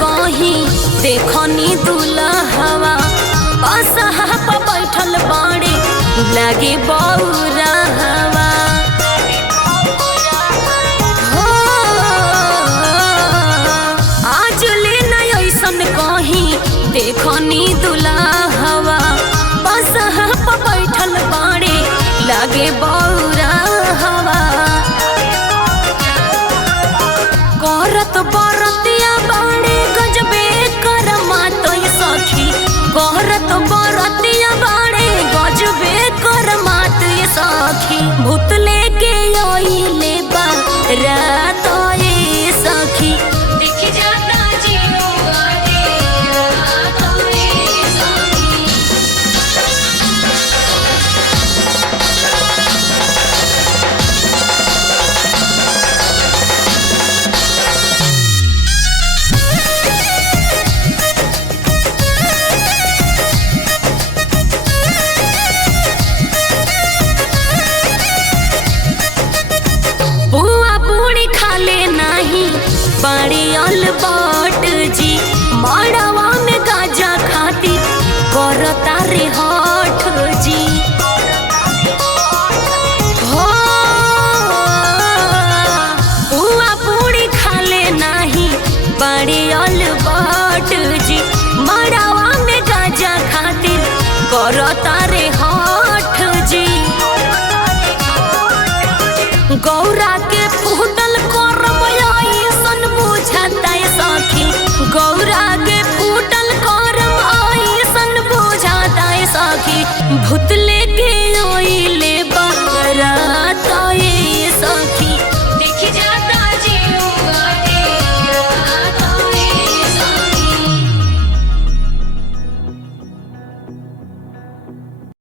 कहीं देखनी दुल्हवा बसहा पर बैठल बाड़े लगे बौरा हवा हो आज ले नहीं ऐसन कहीं देखनी दुल्हवा बसहा पर बैठल बाड़े लगे बौरा हवा करत बरतिया बाड़े गजबे करमा तो सखी करत बरतिया बाड़े गजबे करमा तो सखी भूत लेके आइले बारात ये सखी देख जाता जीवा रात ये सखी। बड़ियल बाट जी मड़वा में गाजा खातिर करता रे हठ जी हो बुआ पूरी खाले नहीं बड़ियल बाट जी मड़वा में गाजा खातिर करता रे हठ जी गौरा के पूतल करब गौरा के फूटल करम आई सन बुझाता सखी भूतले